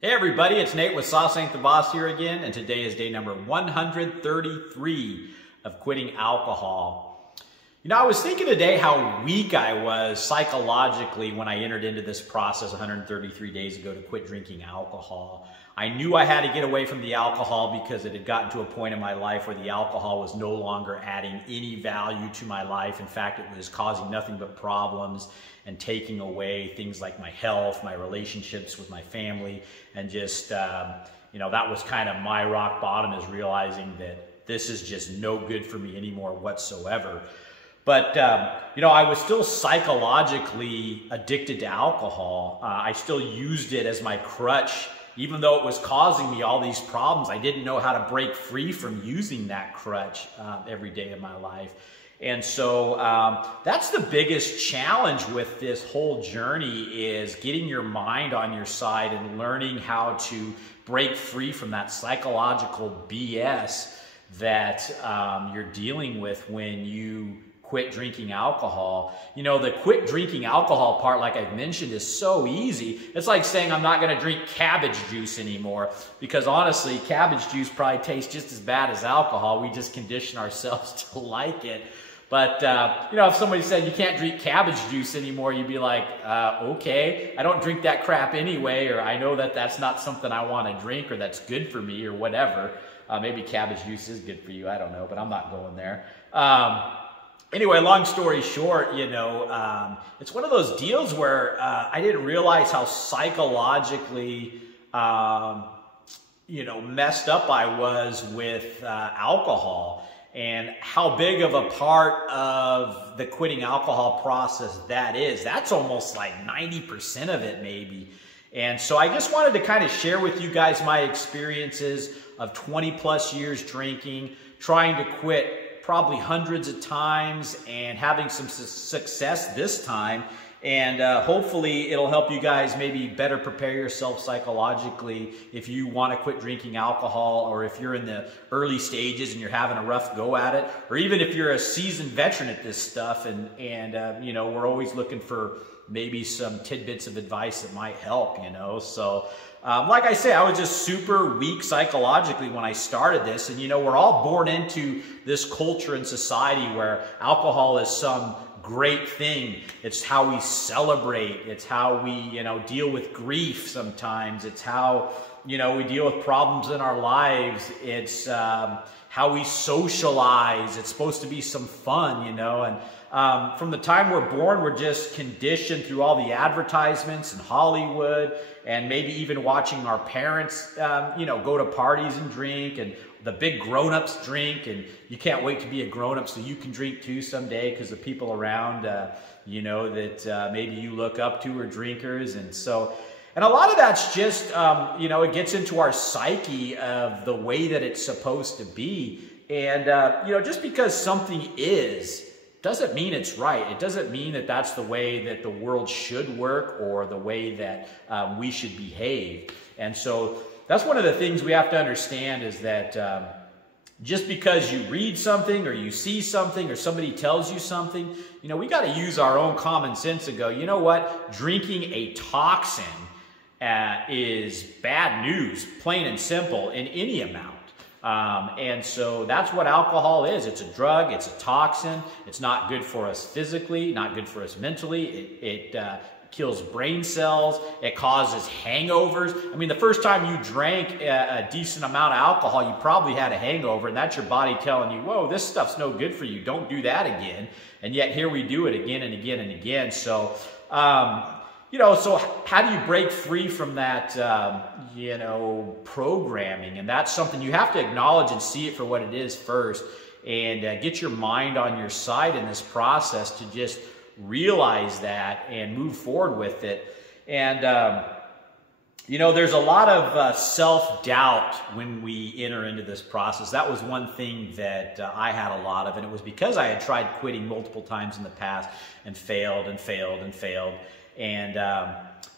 Hey everybody, it's Nate with Sauce Ain't the Boss here again, and today is day number 133 of quitting alcohol. You know, I was thinking today how weak I was psychologically when I entered into this process 133 days ago to quit drinking alcohol. I knew I had to get away from the alcohol because it had gotten to a point in my life where the alcohol was no longer adding any value to my life. In fact, it was causing nothing but problems and taking away things like my health, my relationships with my family, and just, you know, that was kind of my rock bottom, is realizing that this is just no good for me anymore whatsoever. But, you know, I was still psychologically addicted to alcohol. I still used it as my crutch. Even though it was causing me all these problems, I didn't know how to break free from using that crutch every day of my life. And so that's the biggest challenge with this whole journey, is getting your mind on your side and learning how to break free from that psychological BS that you're dealing with when you quit drinking alcohol. You know, the quit drinking alcohol part, like I've mentioned, is so easy. It's like saying I'm not going to drink cabbage juice anymore, because honestly, cabbage juice probably tastes just as bad as alcohol. We just condition ourselves to like it. But, you know, if somebody said you can't drink cabbage juice anymore, you'd be like, okay, I don't drink that crap anyway, or I know that that's not something I want to drink, or that's good for me, or whatever. Maybe cabbage juice is good for you, I don't know, but I'm not going there. Anyway, long story short, you know, it's one of those deals where I didn't realize how psychologically, you know, messed up I was with alcohol, and how big of a part of the quitting alcohol process that is. That's almost like 90% of it, maybe. And so I just wanted to kind of share with you guys my experiences of 20 plus years drinking, trying to quit probably hundreds of times and having some success this time. And hopefully it'll help you guys maybe better prepare yourself psychologically if you want to quit drinking alcohol, or if you're in the early stages and you're having a rough go at it, or even if you're a seasoned veteran at this stuff. And you know, we're always looking for maybe some tidbits of advice that might help, you know. So like I say, I was just super weak psychologically when I started this. And, you know, we're all born into this culture and society where alcohol is some great thing. It's how we celebrate. It's how we, you know, deal with grief sometimes. It's how, you know, we deal with problems in our lives. It's how we socialize. It's supposed to be some fun, you know. And from the time we're born, we're just conditioned through all the advertisements in Hollywood, and maybe even watching our parents, you know, go to parties and drink, and the big grown-ups drink, and you can't wait to be a grown-up so you can drink too someday, because the people around, you know, that maybe you look up to are drinkers. And so, and a lot of that's just, you know, it gets into our psyche of the way that it's supposed to be. And, you know, just because something is, doesn't mean it's right. It doesn't mean that that's the way that the world should work, or the way that we should behave. And so that's one of the things we have to understand, is that just because you read something, or you see something, or somebody tells you something, you know, we got to use our own common sense and go, you know what? Drinking a toxin is bad news, plain and simple, in any amount. And so that's what alcohol is. It's a drug. It's a toxin. It's not good for us physically, not good for us mentally. It kills brain cells. It causes hangovers. I mean, the first time you drank a decent amount of alcohol, you probably had a hangover, and that's your body telling you, whoa, this stuff's no good for you. Don't do that again. And yet here we do it again and again and again. So, you know, so how do you break free from that, you know, programming? And that's something you have to acknowledge and see it for what it is first, and get your mind on your side in this process to just realize that and move forward with it. And, you know, there's a lot of self-doubt when we enter into this process. That was one thing that I had a lot of, and it was because I had tried quitting multiple times in the past and failed and failed and failed. And,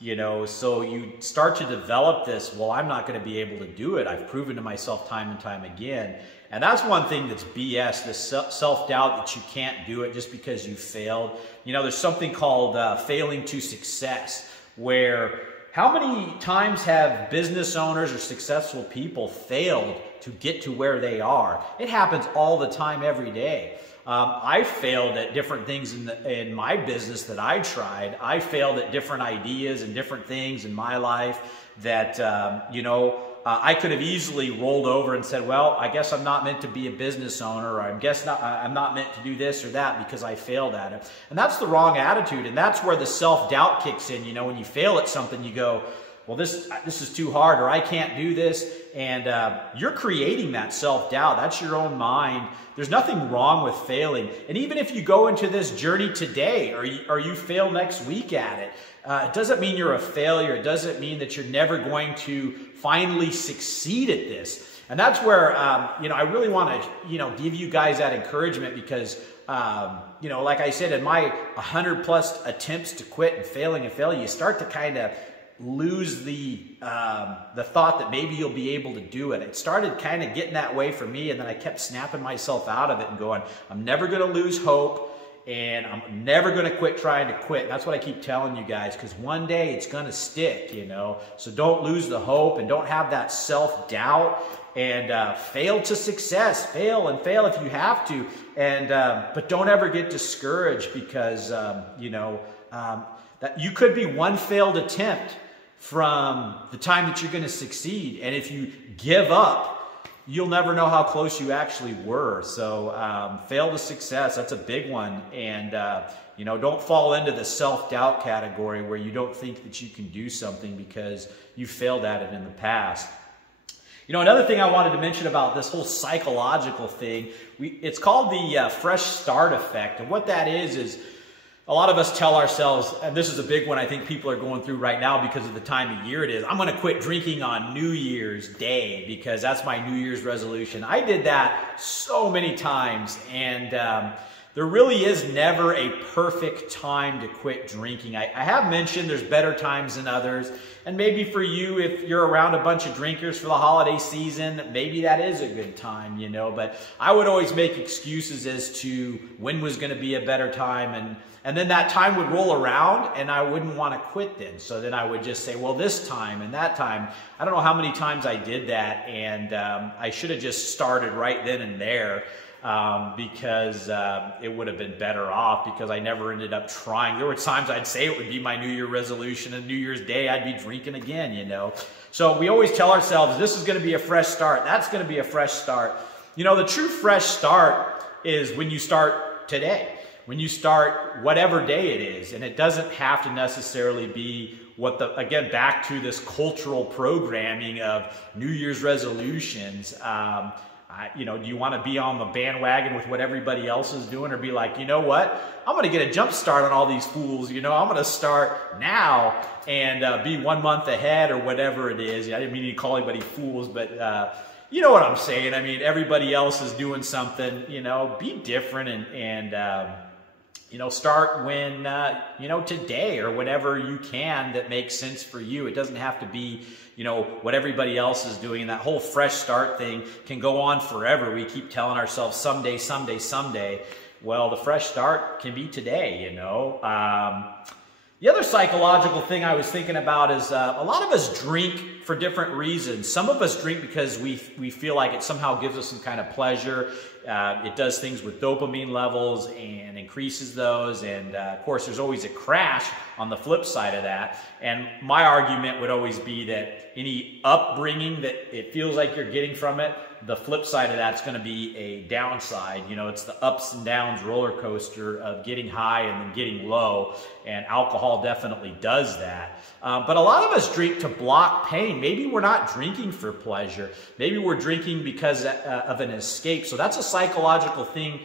you know, so you start to develop this, well, I'm not going to be able to do it. I've proven to myself time and time again. And that's one thing that's BS, this self-doubt that you can't do it just because you failed. You know, there's something called failing to success, where How many times have business owners or successful people failed to get to where they are? It happens all the time, every day. I failed at different things in my business that I tried. I failed at different ideas and different things in my life that, I could have easily rolled over and said, well, I guess I'm not meant to be a business owner, or I'm not meant to do this or that because I failed at it. And that's the wrong attitude. And that's where the self-doubt kicks in. When you fail at something, you go, well, this is too hard, or I can't do this. And you're creating that self-doubt. That's your own mind. There's nothing wrong with failing. And even if you go into this journey today, or you fail next week at it, it doesn't mean you're a failure. It doesn't mean that you're never going to finally succeed at this. And that's where, I really want to, give you guys that encouragement because, like I said, in my 100 plus attempts to quit and failing, you start to kind of lose the thought that maybe you'll be able to do it. It started kind of getting that way for me, and then I kept snapping myself out of it and going, I'm never going to lose hope, and I'm never going to quit trying to quit. And that's what I keep telling you guys, because one day it's going to stick, So don't lose the hope and don't have that self-doubt, and fail to success. Fail if you have to, and but don't ever get discouraged because, that you could be one failed attempt from the time that you're going to succeed. And if you give up, you'll never know how close you actually were. So fail to success, that's a big one. And, don't fall into the self-doubt category where you don't think that you can do something because you failed at it in the past. Another thing I wanted to mention about this whole psychological thing, it's called the fresh start effect. And what that is a lot of us tell ourselves, and this is a big one I think people are going through right now because of the time of year it is, I'm going to quit drinking on New Year's Day because that's my New Year's resolution. I did that so many times, and there really is never a perfect time to quit drinking. I have mentioned there's better times than others, and maybe for you, if you're around a bunch of drinkers for the holiday season, maybe that is a good time, but I would always make excuses as to when was going to be a better time, and then that time would roll around and I wouldn't want to quit then. So then I would just say, well, this time and that time. I don't know how many times I did that, and I should have just started right then and there because it would have been better off because I never ended up trying. There were times I'd say it would be my New Year resolution, and New Year's Day I'd be drinking again, So we always tell ourselves this is going to be a fresh start. That's going to be a fresh start. The true fresh start is when you start today. When you start whatever day it is, and it doesn't have to necessarily be again, back to this cultural programming of New Year's resolutions. Do you want to be on the bandwagon with what everybody else is doing, or be like, you know what? I'm going to get a jump start on all these fools. I'm going to start now and be 1 month ahead or whatever it is. I didn't mean to call anybody fools, but you know what I'm saying. I mean, everybody else is doing something. Be different and start when, today or whenever you can that makes sense for you. It doesn't have to be, what everybody else is doing. And that whole fresh start thing can go on forever. We keep telling ourselves someday, someday, someday. Well, the fresh start can be today, The other psychological thing I was thinking about is a lot of us drink for different reasons. Some of us drink because we feel like it somehow gives us some kind of pleasure. It does things with dopamine levels and increases those. And of course, there's always a crash on the flip side of that. And my argument would always be that any upbringing that it feels like you're getting from it, the flip side of that's going to be a downside. It's the ups and downs roller coaster of getting high and then getting low, and alcohol definitely does that. But a lot of us drink to block pain. Maybe we're not drinking for pleasure. Maybe we're drinking because of an escape. So that's a psychological thing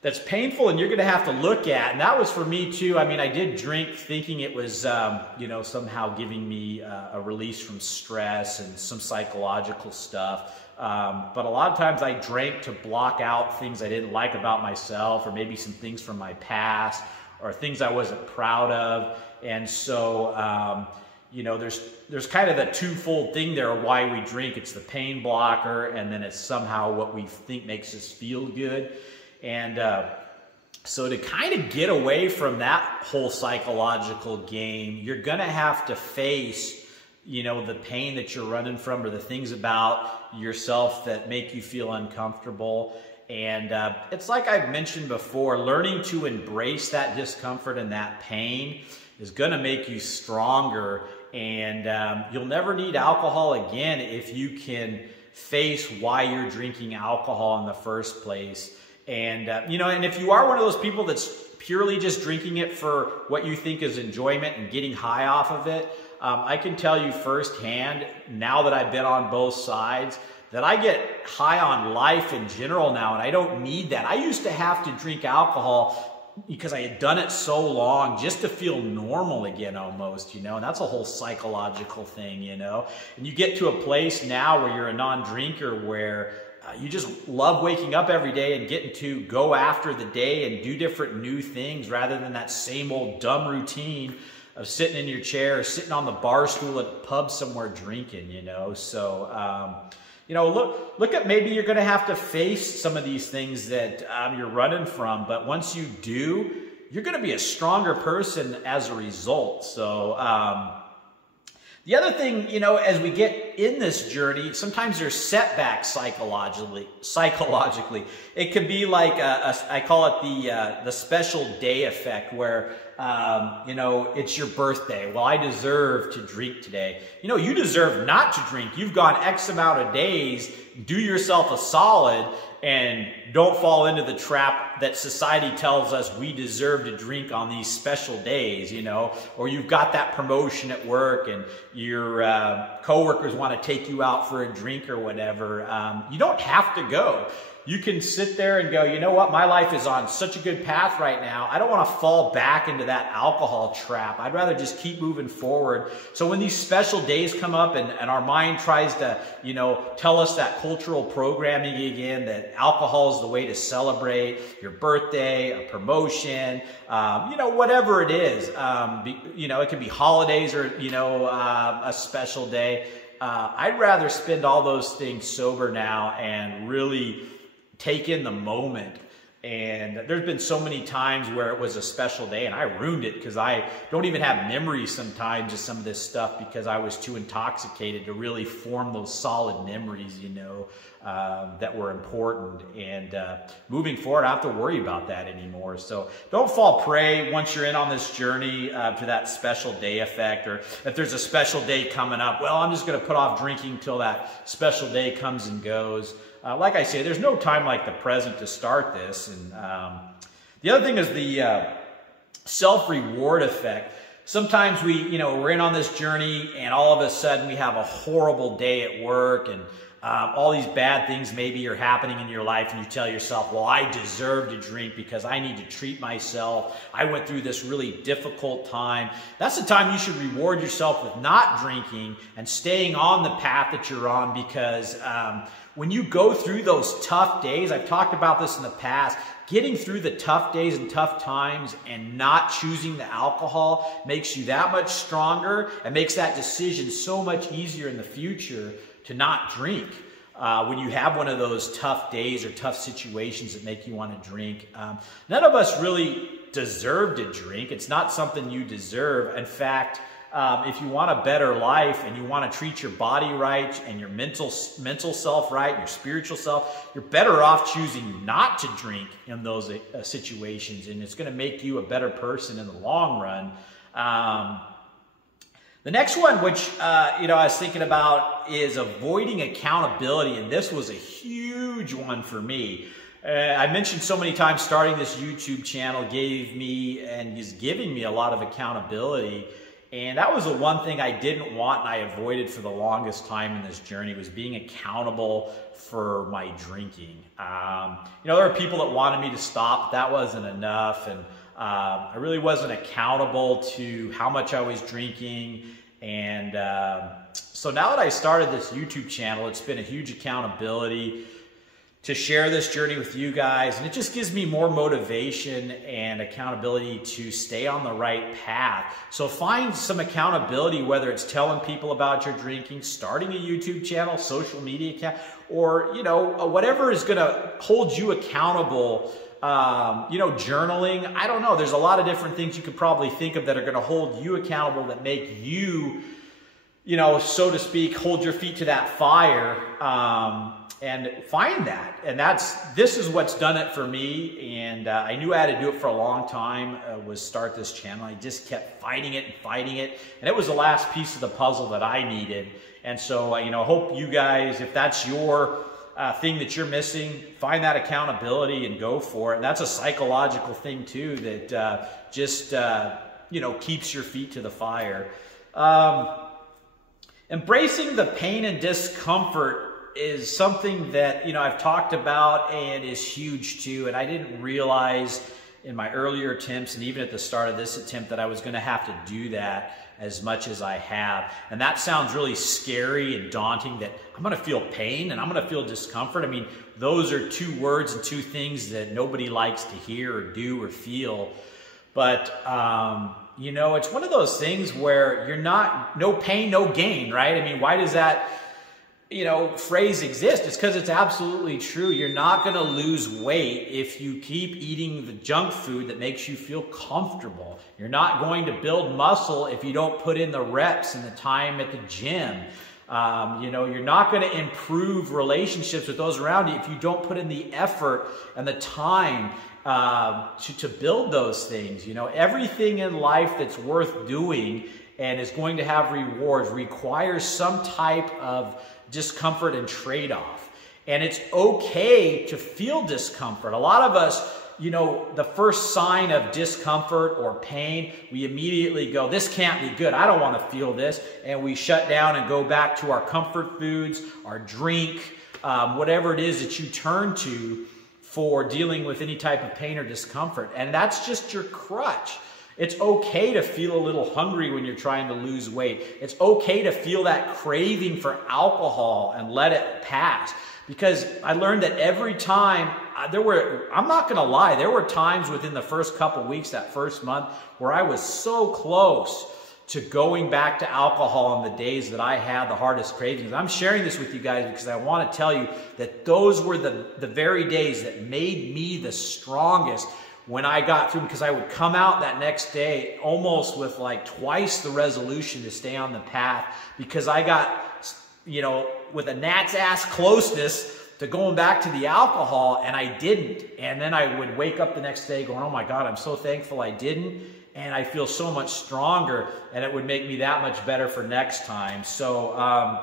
that's painful, and you're going to have to look at. And that was for me too. I mean, I did drink thinking it was, somehow giving me a release from stress and some psychological stuff. But a lot of times I drank to block out things I didn't like about myself, or maybe some things from my past, or things I wasn't proud of. And so, there's kind of a twofold thing there of why we drink. It's the pain blocker, and then it's somehow what we think makes us feel good. And So to kind of get away from that whole psychological game, you're going to have to face, you know, the pain that you're running from or the things about yourself that make you feel uncomfortable. And it's like I've mentioned before, learning to embrace that discomfort and that pain is going to make you stronger. And you'll never need alcohol again if you can face why you're drinking alcohol in the first place. And, you know, and if you are one of those people that's purely just drinking it for what you think is enjoyment and getting high off of it, I can tell you firsthand, now that I've been on both sides, that I get high on life in general now, and I don't need that. I used to have to drink alcohol because I had done it so long just to feel normal again almost, you know, and that's a whole psychological thing, you know. And you get to a place now where you're a non-drinker where you just love waking up every day and getting to go after the day and do different new things rather than that same old dumb routine of sitting in your chair or sitting on the bar stool at a pub somewhere drinking, you know. So, you know, look at, maybe you're going to have to face some of these things that you're running from, but once you do, you're going to be a stronger person as a result. So, the other thing, you know, as we get in this journey, sometimes there's setbacks psychologically. It could be like, I call it the special day effect where, you know, it's your birthday. Well, I deserve to drink today. You know, you deserve not to drink. You've gone X amount of days. Do yourself a solid and don't fall into the trap that society tells us we deserve to drink on these special days, you know, or you've got that promotion at work and your coworkers want to take you out for a drink or whatever. You don't have to go. You can sit there and go, you know what, my life is on such a good path right now. I don't want to fall back into that alcohol trap. I'd rather just keep moving forward. So when these special days come up and our mind tries to, you know, tell us that cultural programming again, that alcohol is the way to celebrate your birthday, a promotion, you know, whatever it is, you know, it can be holidays or, you know, a special day. I'd rather spend all those things sober now and really take in the moment. And there's been so many times where it was a special day and I ruined it because I don't even have memories sometimes of some of this stuff because I was too intoxicated to really form those solid memories, you know, that were important. And moving forward, I don't have to worry about that anymore. So don't fall prey once you're in on this journey to that special day effect, or if there's a special day coming up, well, I'm just going to put off drinking till that special day comes and goes. Like I say, there's no time like the present to start this. And the other thing is the self-reward effect. Sometimes we're in on this journey and all of a sudden we have a horrible day at work and all these bad things maybe are happening in your life and you tell yourself, well, I deserve to drink because I need to treat myself. I went through this really difficult time. That's the time you should reward yourself with not drinking and staying on the path that you're on, because when you go through those tough days, I've talked about this in the past, getting through the tough days and tough times and not choosing the alcohol makes you that much stronger and makes that decision so much easier in the future to not drink. When you have one of those tough days or tough situations that make you want to drink. None of us really deserve to drink. It's not something you deserve. In fact, if you want a better life and you want to treat your body right and your mental self right, and your spiritual self, you're better off choosing not to drink in those situations, and it's going to make you a better person in the long run. The next one, which I was thinking about, is avoiding accountability, and this was a huge one for me. I mentioned so many times starting this YouTube channel gave me and is giving me a lot of accountability. And that was the one thing I didn't want and I avoided for the longest time in this journey, was being accountable for my drinking. There were people that wanted me to stop. That wasn't enough. And I really wasn't accountable to how much I was drinking. And so now that I started this YouTube channel, it's been a huge accountability to share this journey with you guys. And it just gives me more motivation and accountability to stay on the right path. So find some accountability, whether it's telling people about your drinking, starting a YouTube channel, social media account, or, whatever is going to hold you accountable journaling. I don't know. There's a lot of different things you could probably think of that are going to hold you accountable, that make you, so to speak, hold your feet to that fire, and find that. And this is what's done it for me. And I knew I had to do it for a long time, was start this channel. I just kept fighting it. And it was the last piece of the puzzle that I needed. And so, hope you guys, if that's your thing that you're missing, find that accountability and go for it. And that's a psychological thing too, that keeps your feet to the fire. Embracing the pain and discomfort is something that, I've talked about and is huge too. And I didn't realize in my earlier attempts, and even at the start of this attempt, that I was going to have to do that as much as I have. And that sounds really scary and daunting, that I'm going to feel pain and I'm going to feel discomfort. I mean, those are two words and two things that nobody likes to hear or do or feel. But, it's one of those things where no pain, no gain, right? I mean, why does that, phrase exist? It's because it's absolutely true. You're not going to lose weight if you keep eating the junk food that makes you feel comfortable. You're not going to build muscle if you don't put in the reps and the time at the gym. You're not going to improve relationships with those around you if you don't put in the effort and the time to build those things. Everything in life that's worth doing and is going to have rewards requires some type of discomfort and trade-off. And it's okay to feel discomfort. A lot of us, the first sign of discomfort or pain, we immediately go, this can't be good. I don't want to feel this. And we shut down and go back to our comfort foods, our drink, whatever it is that you turn to for dealing with any type of pain or discomfort. And that's just your crutch. It's okay to feel a little hungry when you're trying to lose weight. It's okay to feel that craving for alcohol and let it pass. Because I learned that every time, I'm not going to lie, there were times within the first couple weeks, that first month, where I was so close to going back to alcohol on the days that I had the hardest cravings. I'm sharing this with you guys because I want to tell you that those were the very days that made me the strongest when I got through, because I would come out that next day almost with like twice the resolution to stay on the path, because I got, with a gnat's ass closeness to going back to the alcohol, and I didn't. And then I would wake up the next day going, oh my God, I'm so thankful I didn't. And I feel so much stronger, and it would make me that much better for next time. So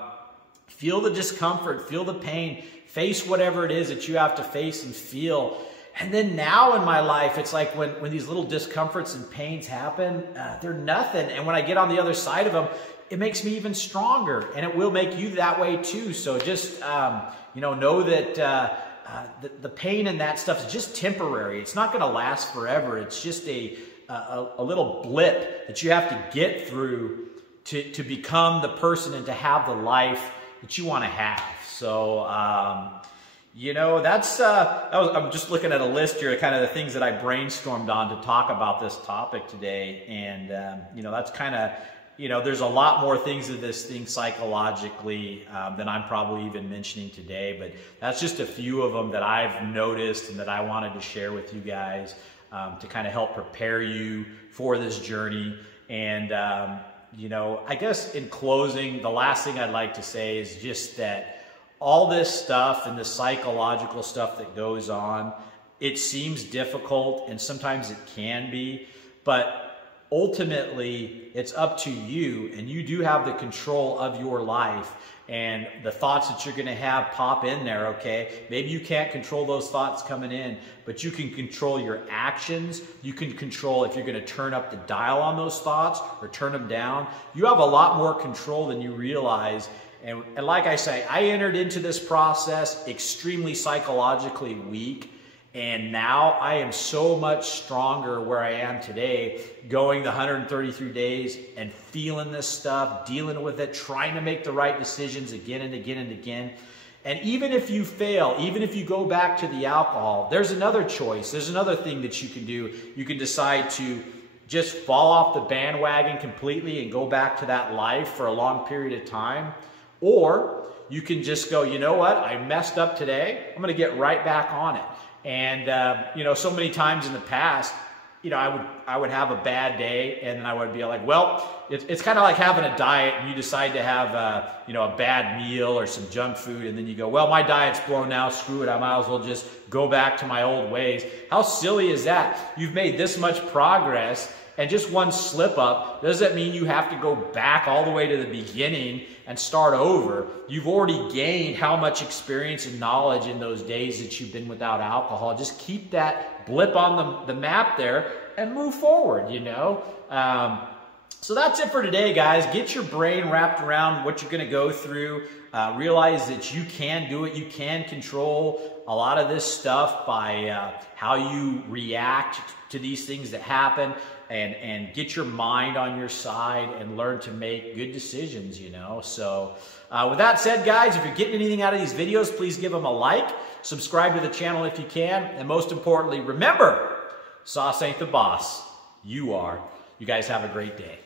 feel the discomfort, feel the pain, face whatever it is that you have to face and feel. And then now in my life, it's like when these little discomforts and pains happen, they're nothing. And when I get on the other side of them, it makes me even stronger. And it will make you that way too. So just, know that the pain and that stuff is just temporary. It's not going to last forever. It's just a little blip that you have to get through to become the person and to have the life that you want to have. So, I'm just looking at a list here of kind of the things that I brainstormed on to talk about this topic today. And, that's kind of, there's a lot more things to this thing psychologically than I'm probably even mentioning today. But that's just a few of them that I've noticed and that I wanted to share with you guys to kind of help prepare you for this journey. And, I guess in closing, the last thing I'd like to say is just that all this stuff and the psychological stuff that goes on, it seems difficult, and sometimes it can be, but ultimately it's up to you, and you do have the control of your life. And the thoughts that you're going to have pop in there, okay? Maybe you can't control those thoughts coming in, but you can control your actions. You can control if you're going to turn up the dial on those thoughts or turn them down. You have a lot more control than you realize. And like I say, I entered into this process extremely psychologically weak. And now I am so much stronger where I am today, going the 133 days and feeling this stuff, dealing with it, trying to make the right decisions again and again and again. And even if you fail, even if you go back to the alcohol, there's another choice. There's another thing that you can do. You can decide to just fall off the bandwagon completely and go back to that life for a long period of time. Or you can just go, you know what? I messed up today. I'm going to get right back on it. And, you know, so many times in the past, you know, I would have a bad day, and then I would be like, well, it's kind of like having a diet, and you decide to have, you know, a bad meal or some junk food, and then you go, well, my diet's blown now, screw it, I might as well just go back to my old ways. How silly is that? You've made this much progress, and just one slip up doesn't mean you have to go back all the way to the beginning and start over. You've already gained how much experience and knowledge in those days that you've been without alcohol. Just keep that blip on the map there and move forward, you know. So that's it for today, guys. Get your brain wrapped around what you're going to go through. Realize that you can do it. You can control a lot of this stuff by how you react to these things that happen, and get your mind on your side and learn to make good decisions, you know. So with that said, guys, if you're getting anything out of these videos, please give them a like, subscribe to the channel if you can, and most importantly, remember, sauce ain't the boss. You are. You guys have a great day.